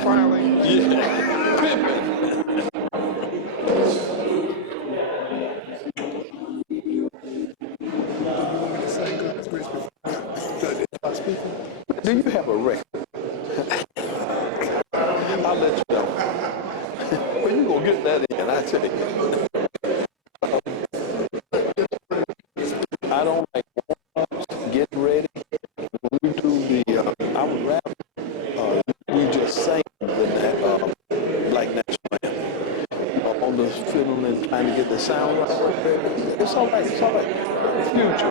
Finally. Yeah. Pimping. Do you have a record? I'll let you know. Well, you're going to get that in, I tell you. I don't like warm-ups, getting ready. When we do the, I would rather we just sang the Black National Anthem. On the fiddle and trying to get the sound right. It's all right, it's all right. The future.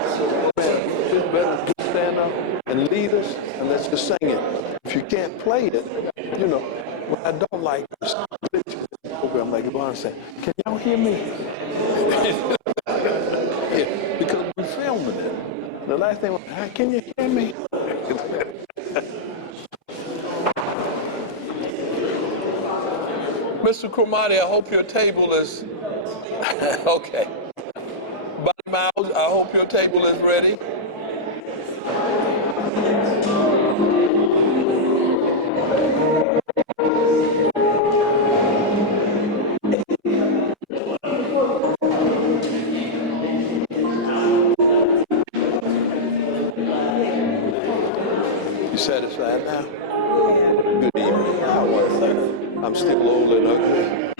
Man, it's better to stand up and lead us, and let's just sing it. If you can't play it, you know, what I don't like is program like Yvonne said, can y'all hear me? Yeah, because we're filming it. The last thing was, can you hear me? Mr. Cromartie, I hope your table is okay. Buddy Miles, I hope your table is ready. You satisfied now? Good evening. How was it? I'm still old and ugly.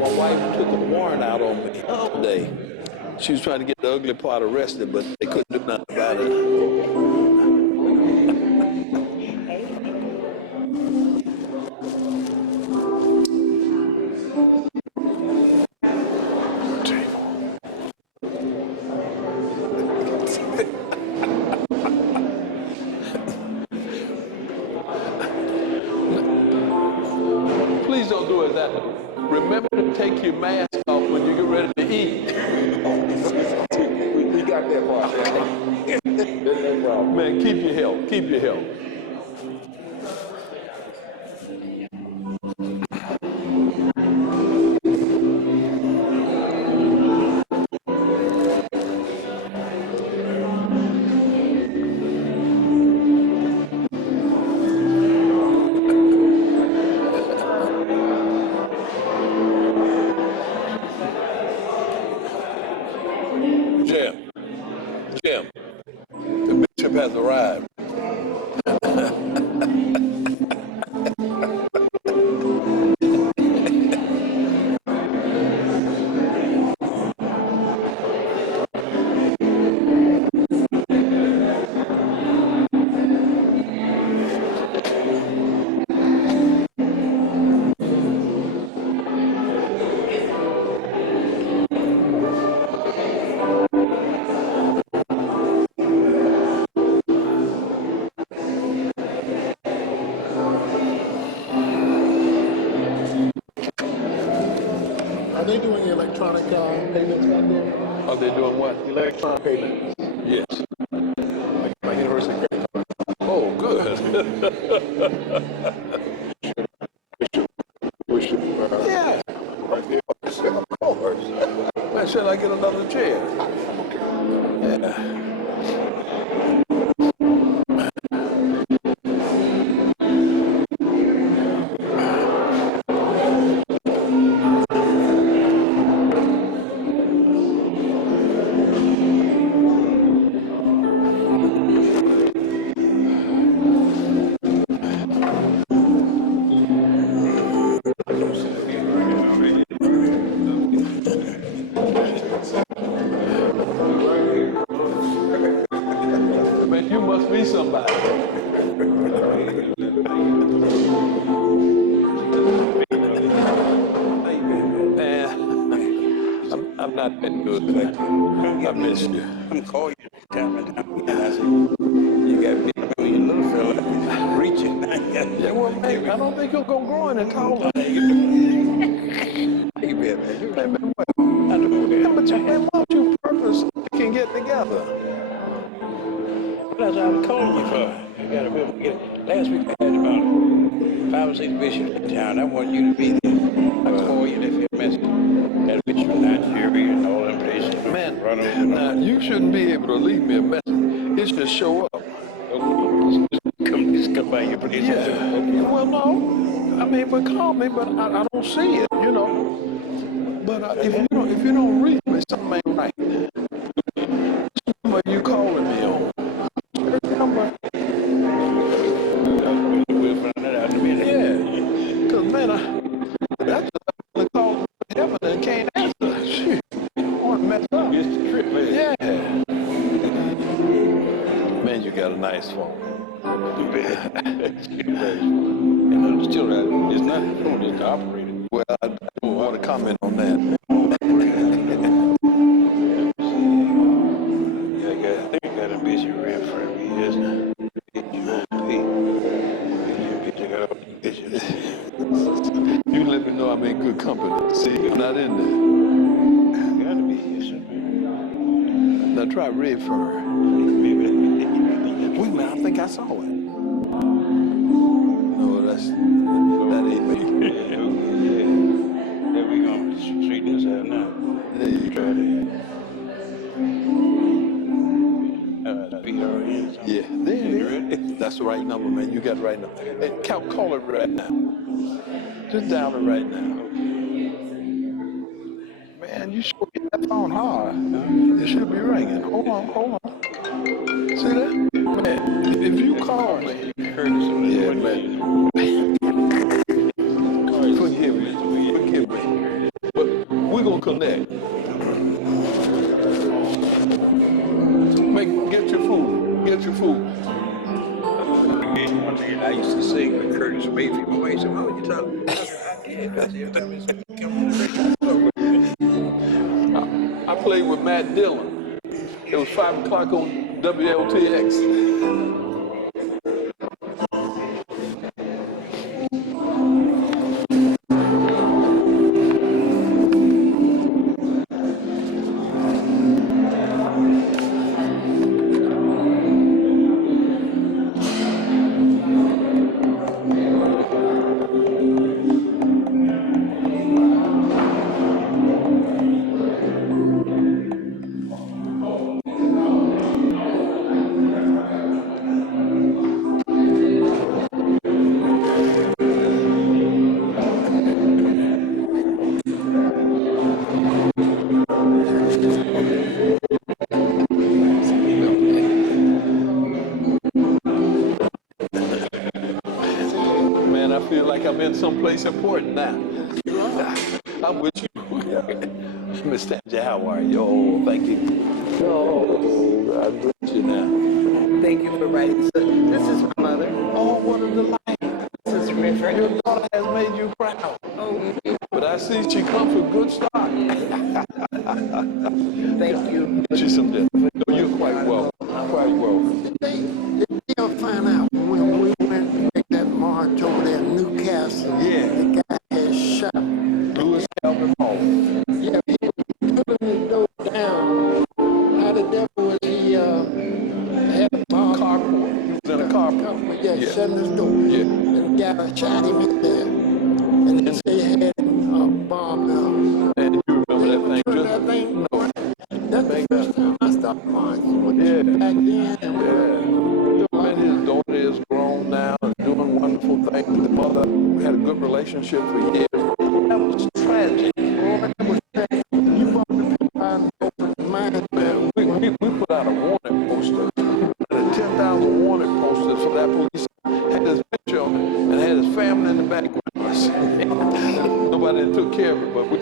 My wife took a warrant out on me today. She was trying to get the ugly part arrested, but they couldn't do nothing about it. Please don't do it that way. Remember to take your mask off when you get ready to eat. We got that part. Man, keep your health. Keep your health. Jim, the bishop has arrived. Are they doing electronic payments out there? Are they doing what? Electronic payments. Yes. Like my university credit card. Oh, good. We should Yeah. right there. Of course. Man, should I get another chair? Yeah. Man, you must be somebody. Man, I'm not been good. I miss you. I'm calling you time and time again. I said, you got to be when you little fella reaching. Yeah, well, man, I don't think you're going to grow any taller. You bet, man. You Hey, man, wait. I know that. But you, man, why don't you purpose can get together? That's what I was calling you for. You got to be able to get it. Last week I had about 5 or 6 bishops in town. I want you to be there. I call you, left you a message. That bishop from Nigeria and all them places. Man, Run over and now, you shouldn't be able to leave me a message. It should show up. Just come by your place. Yeah. Well, no. I mean, but call me, but I don't see it, you know. But if you don't reach me, something ain't right. What number you calling me on? What number? We'll find that out in a minute. Yeah. Cause man, that's the call from heaven and can't answer. Shoot. I want to mess up. It's the trip, man. Yeah. Man, you got a nice phone. And still, it's not the phone, it's the operator. Well, I don't want to comment on that. I think I got a busy rep for me, isn't it? You let me know I'm in good company. See, you're not in there. Gotta be here somewhere. Now try Red Fern. Wait a minute, I think I saw it. No, that ain't me. Yeah, we gonna straighten this out now. There you Try go. that. Yeah, there it is. That's the right number, man. You got the right number. Hey, call it right now. Just dial it right now. Man, you should get that phone hard. It should be ringing. Hold on. See that? Man, if you call me. Yeah, man. Forgive me. But we're going to connect. Get your food. I used to sing with Curtis Mayfield. My wife said, "Oh, you talking?" I did. Because every time it's come on the radio. I played with Matt Dillon. It was 5 o'clock on WLTX. Man, I feel like I'm in someplace important now. I'm with you. Mr. J, how are you? Oh, thank you. Oh, I'm with you now. Thank you for writing. So this is my mother. Oh, what a delight. This is Redford. Your daughter has made you proud. Oh, But I see she comes from good start. thank you. Get you some dinner. No, you're quite welcome. Quite welcome. They'll find out when we went to make that march over there in Newcastle. Yeah. The guy had shot. Louis Calvin Hall. Yeah, he was pulling the door down. How the devil was he had a bomb? Carport. He was in a carport. Yeah, shutting his door. Yeah. And the guy shot him in there. And he said he had a bomb now. And you remember that thing? Remember that thing? No. That's the first time I started marching. Yeah. Back then. And And his daughter is grown now and doing wonderful things. The mother, we had a good relationship for years. That was tragic. boy, that was tragic. You brought the people out and opened mind. Man, we put out a warning poster. 10,000 warning posters for that police. Had his picture on it and had his family in the background. Nobody took care of it, but we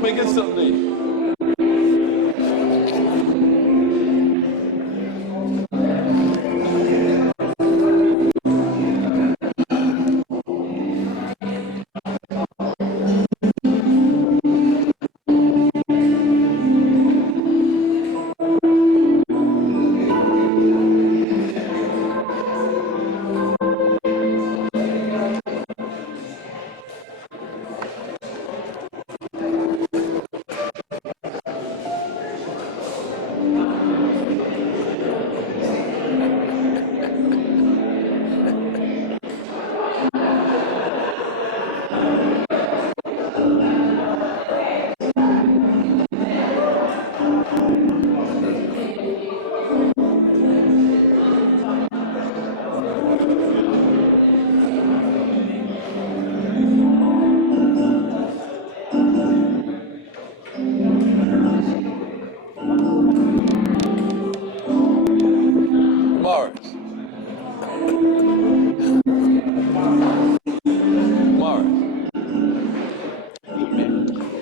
make it something to eat.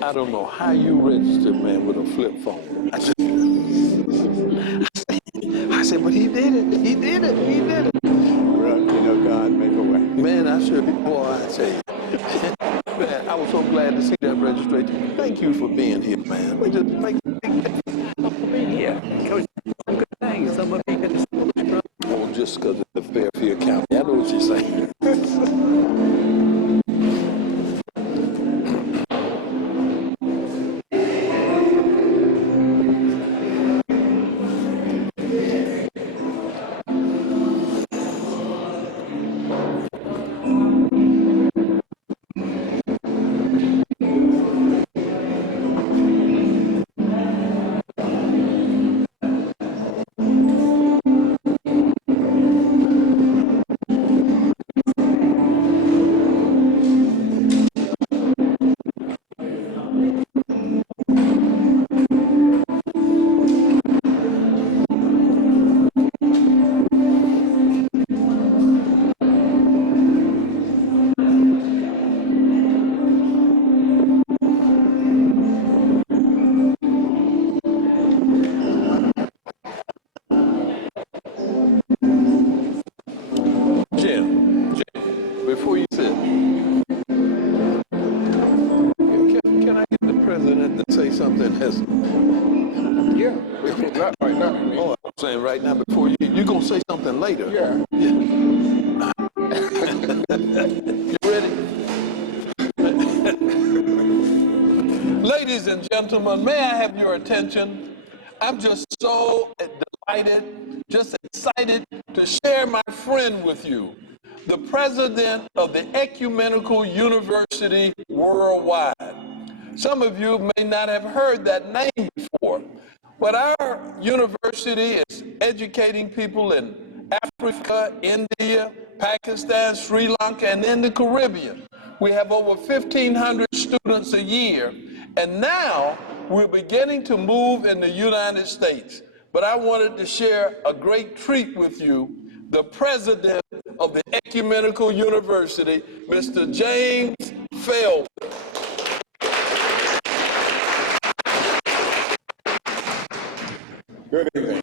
I don't know how you registered, man, with a flip phone. I said, but he did it. He did it. He did it. Well, you know, God make a way. Man, I sure did. Boy, I tell you. Man, I was so glad to see that registration. Thank you for being here, man. We just make a big difference. Yeah, Coach, some good things. Some of you got to school, bro. Oh, just because it's the Fairfield County. I know what you're saying. Jim, before you sit, can I get the president to say something? Yeah, not right now. Oh, I'm saying right now before you're going to say something later. Yeah. You ready? Ladies and gentlemen, may I have your attention? I'm just so delighted, just excited to share my friend with you, the president of the Ecumenical University Worldwide. Some of you may not have heard that name before, but our university is educating people in Africa, India, Pakistan, Sri Lanka, and in the Caribbean. We have over 1,500 students a year, and now we're beginning to move in the United States. But I wanted to share a great treat with you, the president of the Ecumenical University, Mr. James Feldman. Good evening.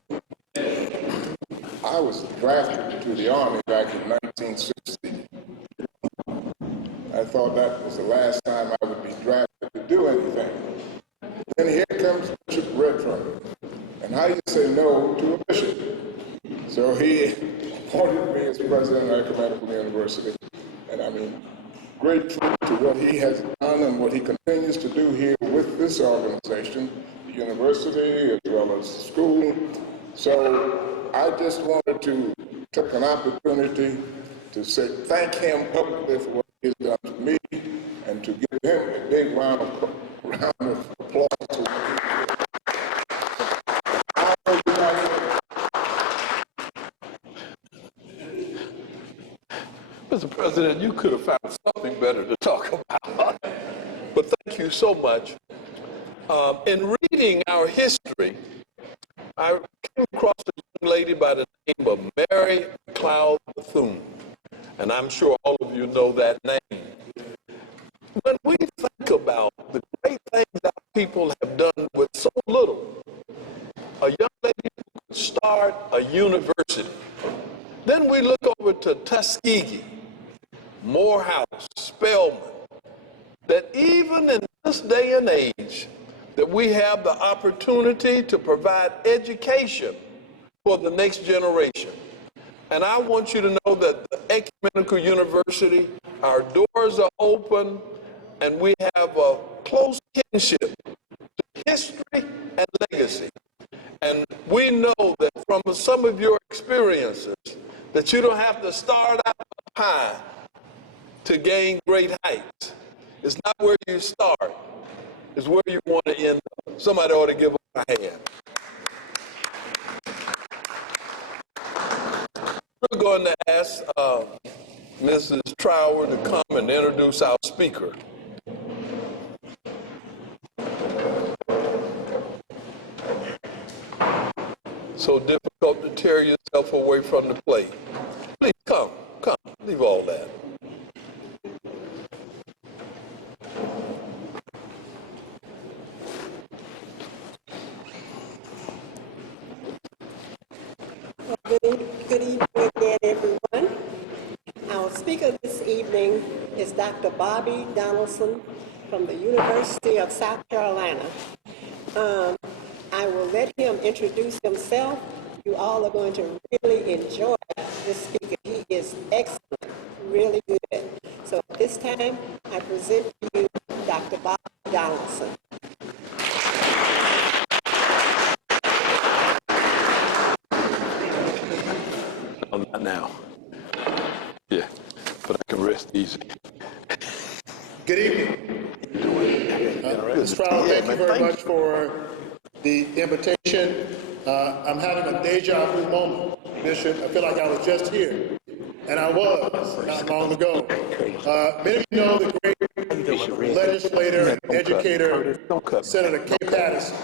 I was drafted to the Army back in 1960. I thought that was the last time I would be drafted to do anything. Then here comes Bishop Redfern. And how do you say no to a bishop? So he appointed me as president of Ecumenical University. And I mean, great tribute to what he has done and what he continues to do here with this organization, the university as well as the school. So I just wanted to take an opportunity to say thank him publicly for what he has done to me and to give him a big round of applause. Mr. President, you could have found something better to talk about. But thank you so much. In reading our history, I came across a young lady by the name of Mary Cloud Bethune, and I'm sure all of you know that name. When we think about the great things that people have done with so little, a young lady who could start a university. Then we look over to Tuskegee, Morehouse, Spelman, that even in this day and age, that we have the opportunity to provide education for the next generation. And I want you to know that the Ecumenical University, our doors are open, and we have a close kinship to history and legacy. And we know that from some of your experiences, that you don't have to start out high to gain great heights. It's not where you start, it's where you want to end up. Somebody ought to give them a hand. We're going to ask Mrs. Trower to come and introduce our speaker. So difficult to tear yourself away from the plate. Please come, leave all that. speaker this evening is Dr. Bobby Donaldson from the University of South Carolina. I will let him introduce himself. You all are going to really enjoy this speaker. He is excellent, really good. So at this time, I present to you Dr. Bobby Donaldson. Oh, not now. Yeah, but I can rest easy. Good evening. Mr. Fowler, thank you very much for the invitation. I'm having a deja vu moment, Bishop. I feel like I was just here, and I was not long ago. Many of you know the great legislator and educator, Senator Kay Patterson.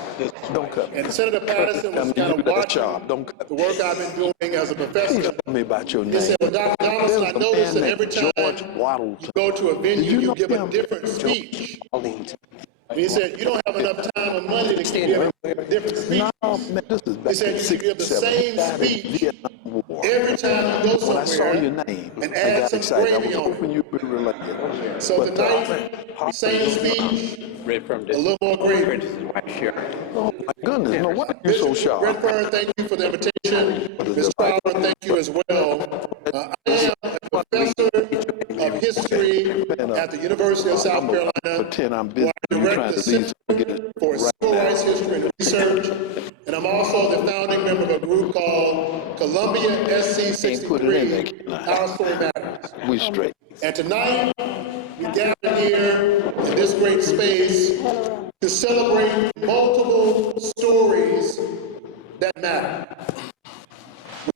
Don't cut me. And Senator Patterson was kind of watching the work I've been doing as a professor. Tell me about your He name. said, well, Dr. Donaldson, I noticed that every time you go to a venue, you give a different speech. He said, you don't have enough time or money to give different speeches. No, man, this is back He said, you should give the same speech every time you go When I saw your somewhere name, and I add got some excited. I gravy was on hoping it. you'd be related. So tonight, we sang the speech, a little more gravy. Oh my goodness, no wonder you're so sharp. Redfern, thank you for the invitation. Ms. Fowler, thank you as well. I am a professor of history at the University of South Carolina, Pretend I'm busy. where I You're direct trying the to leave Center for right Civil now. Rights History and Research, and I'm also the founding member of a group called Columbia Put it in there, SC63, can I? Our Story Matters. We straight. And tonight, we gather here in this great space to celebrate multiple stories that matter.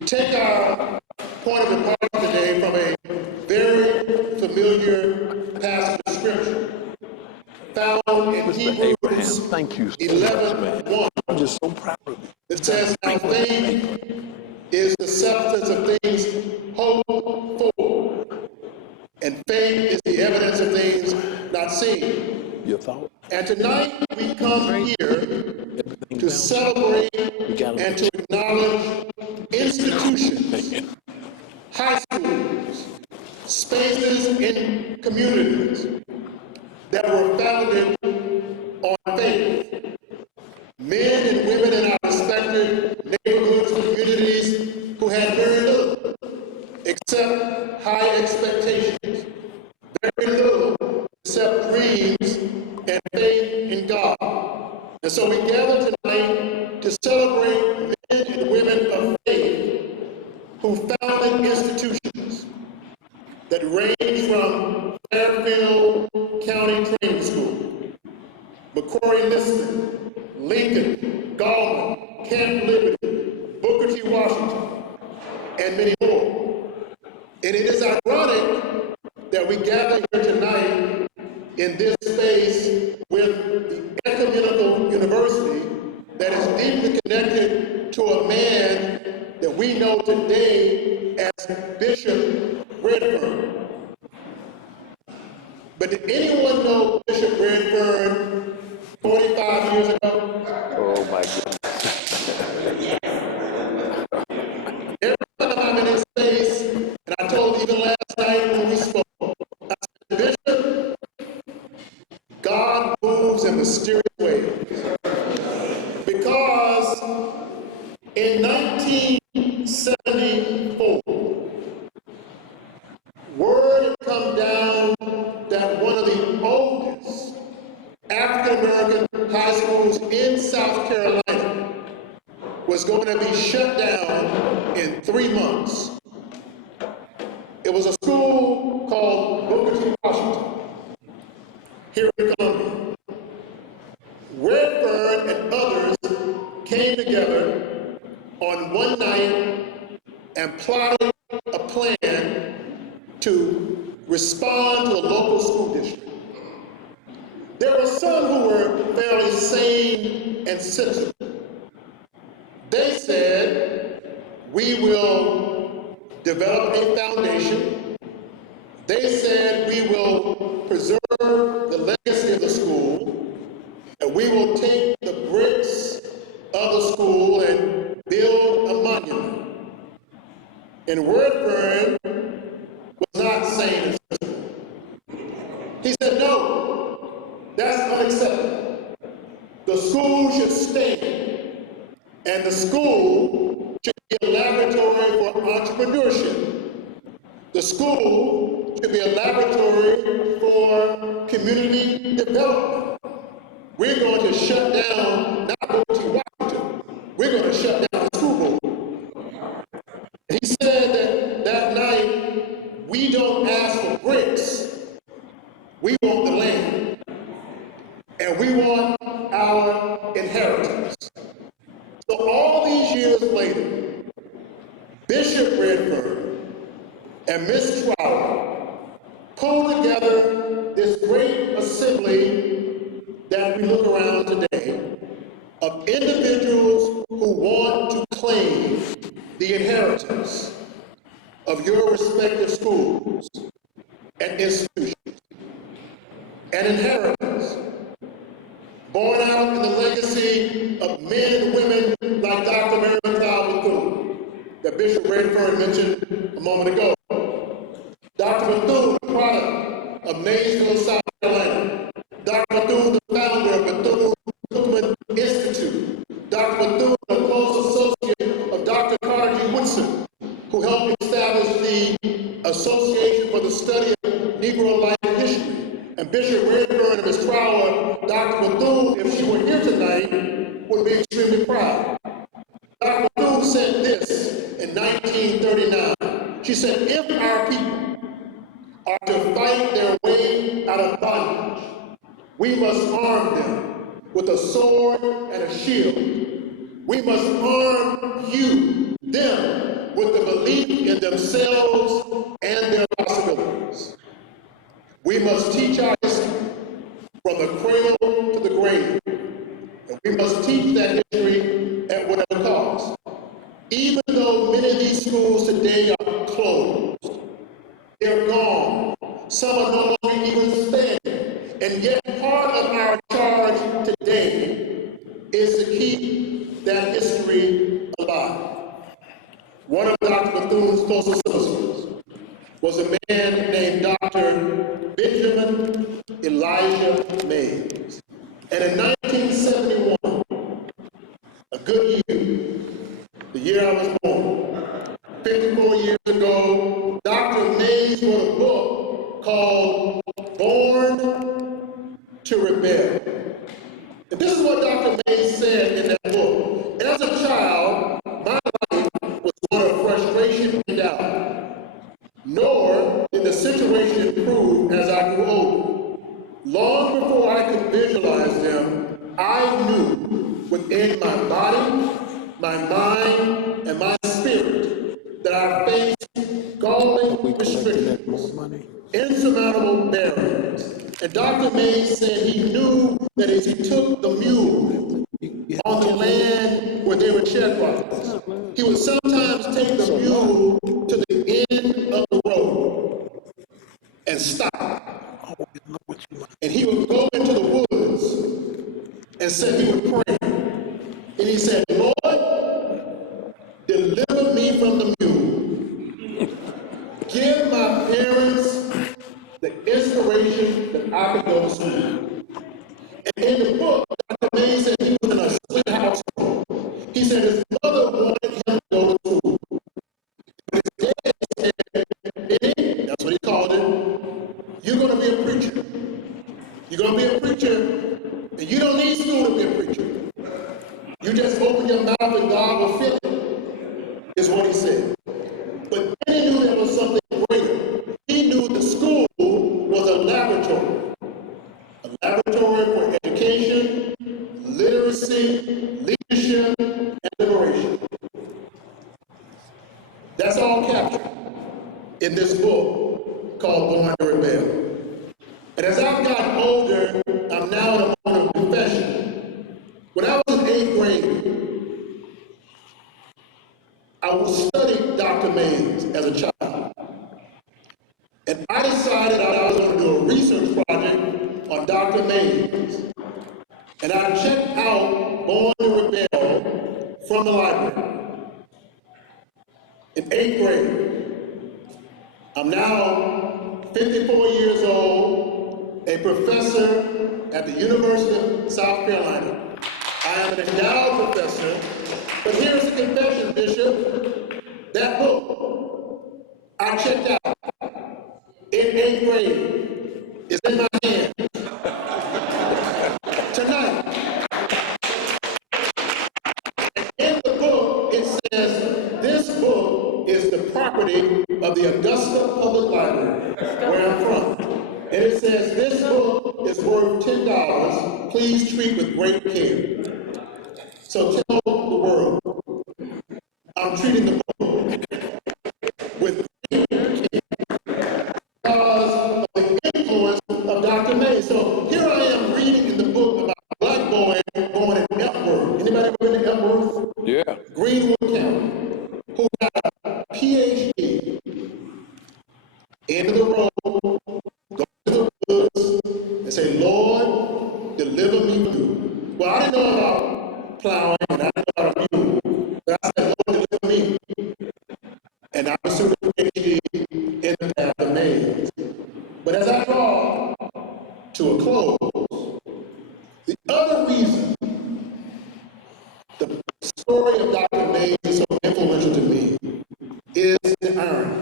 We take our point of departure today from a very familiar passage of Scripture found in Mr. Abraham, Hebrews thank you so 11:1. much, man. I'm just so proud of you. It says, now faith is the substance of things hoped for, and faith is the evidence of things not seen. Your thought? And tonight we come here to celebrate and to acknowledge institutions, high schools, spaces in communities that were founded on faith. Men and women in our respective neighborhoods and communities who had very little except high expectations, very little except dreams and faith in God. And so we gather tonight to celebrate men and women of faith who founded institutions that range from Fairfield County Training School, McCrory Liston, Lincoln, Gallman, Camp Liberty, Booker T. Washington, and many more. And it is ironic that we gather here tonight in this space with the ecumenical university that is deeply connected to a man that we know today as Bishop Redfern. But did anyone know Bishop Redfern 45 years ago? Oh my goodness. Every time I'm in this space, and I told even last night when we spoke, I said, Bishop, God moves in mysterious ways. Because in 1974, word had come down that one of the oldest African-American high schools in South Carolina was going to be shut down in 3 months. It was a school called Booker T. Washington, here in Columbia. Redfern and others came together on one night and plotted a plan to respond to the local school district. There were some who were fairly sane and sensible. They said, we will develop a foundation. They said, we will preserve the legacy of the school, and we will take the bricks of the school and build a monument. And Redfern was not sane and sensible. He said, no, that's unacceptable. The school should stay, and the school should be a laboratory for entrepreneurship. The school should be a laboratory for community development. We're going to shut down, not Boogie Washington, we're going to shut down the school board. And he said that night, we don't ask for bricks, we want the land, and we want our inheritance. So all these years later, Bishop Redfern and Miss Trower pulled together this great assembly that we look around today of individuals who want to claim the inheritance of your respective schools and institutions. An inheritance born out in the legacy of men and women like Dr. May1 Bethune that Bishop Redfern mentioned a moment ago. Dr. Bethune, the product of Maysville, South Carolina. Dr. Bethune, the founder of Bethune Institute. Dr. Bethune, a close associate of Dr. Carter G. Woodson, who helped establish the Association for the Study of Negro Life History. And Bishop Redfern and Ms. Trower, Dr. Bethune, if she were here tonight, would be extremely proud. Dr. Bethune said this in 1939. She said, if our people are to fight their way out of bondage, we must arm them with a sword and a shield. We must arm them with the belief in themselves and their possibilities. We must teach our history from the cradle to the grave, and we must teach that history at whatever cost. Even though many of these schools today are closed, they're gone. Some are no longer even standing. And yet part of our charge today is to keep that history alive. One of Dr. Bethune's closest associates was a man named Dr. Benjamin Elijah Mays. And in 1971, a good year, the year I was born, 54 years ago, Dr. Mays wrote a book called Born to Rebel. And this is what Dr. Mays said in that book. As a child, my life was one of frustration and doubt. Nor did the situation improve as I grew older. Long before I could visualize them, I knew within my body, my mind, and my spirit that I faced galling restrictions, insurmountable barriers. And Dr. Mays said he knew that as he took the mule on the land where there were sharecroppers, he would sometimes take the mule to the end of the road and stop. And he would go into the woods and said he would pray. And he said, Lord, deliver me from the mule. Give my parents the inspiration that I could go to school. And in the book, Dr. Mays said he was in a split household. He said his mother wanted him to go to school. But his dad said, Benny, that's what he called it, you're going to be a preacher. You're going to be a preacher, and you don't need school to be a preacher. You just open your mouth and God will fill it, is what he said. But then he knew there was something greater. He knew the school was a laboratory for education, literacy, leadership, and liberation. That's all captured in this book called Born to Rebel. And as I've gotten older, I'm now in a moment of confession. When I was in 8th grade, I studied Dr. Mays as a child. And I decided I was going to do a research project on Dr. Mays. And I checked out Born to Rebel from the library. In 8th grade, I'm now 54 years old, a professor at the University of South Carolina. I am an endowed professor, but here's the confession, Bishop. That book I checked out in 8th grade is in my hand tonight. In the book, it says, this book is the property of the Augusta Public Library, where I'm from. And it says, this book is worth $10. Please treat with great care. So tell the world, I'm treating the book with great care because of the influence of Dr. May. So here I am reading in the book about a black boy born in Epworth. Anybody ever been to Epworth? Yeah. Greenwood County, who got a PhD, into the road, go to the woods, and say, Lord, deliver me from you. Well, I didn't know about plowing, and I didn't know about you, but I said, Lord, deliver me. And I pursued a PhD in the path of May. But as I draw to a close, the other reason the story of Dr. Mays is so influential to me is the irony.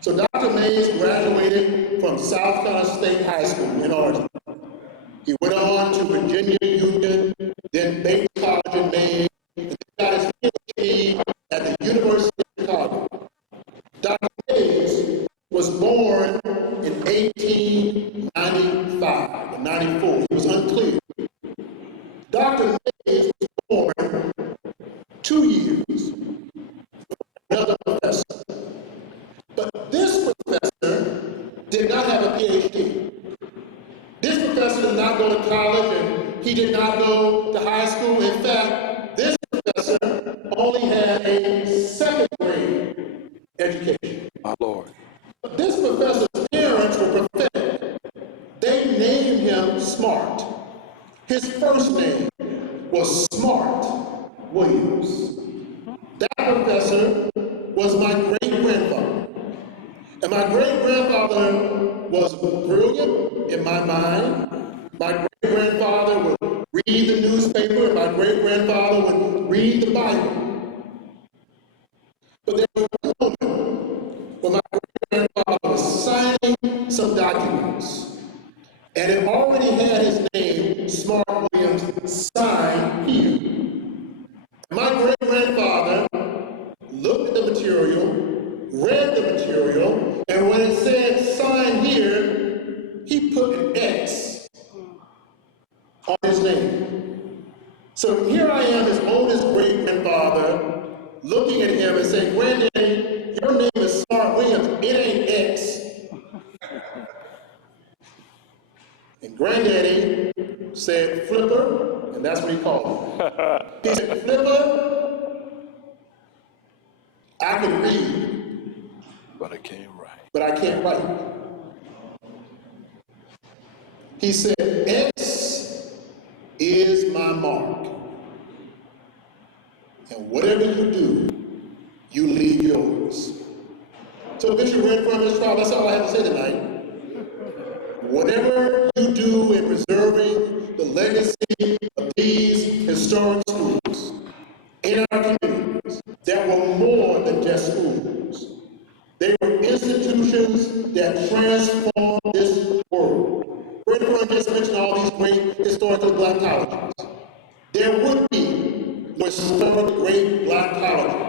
So Dr. Mays graduated from South Carolina State High School in Oregon. He went on to Virginia Union, then Bates College in Maine, and then got his PhD at the University of Chicago. Dr. Mays was born in 1895 or 94. It was unclear. Dr. Mays was born 2 years another professor. But this professor did not have a PhD. This professor did not go to college and he did not go to high school. In fact, this professor only had a second grade education. My Lord. But this professor's parents were prophetic. They named him Smart. His first name was Smart Williams. That professor was my great-grandfather. And my great-grandfather was brilliant in my mind. My great-grandfather would read the newspaper, and my great-grandfather would read the Bible. But there was a moment when my great-grandfather was signing some documents, and it already had his name, Smart Williams, signed here. My great-grandfather looked at the material, read the material, and when it said sign here, he put an X on his name. So here I am, his oldest great-grandfather, looking at him and saying, Granddaddy, your name is Smart Williams, it ain't X. And Granddaddy said, Flipper, and that's what he called him. He said, Flipper, I can read, But I can't write. but I can't write. He said, X is my mark. And whatever you do, you leave yours. So Bishop read from his trial. That's all I have to say tonight. Whatever you do in preserving the legacy of these historic schools in our communities that were more than just schools. They were institutions that transformed this world. Brent Fern just mentioned all these great historical black colleges. There would be no historic great black colleges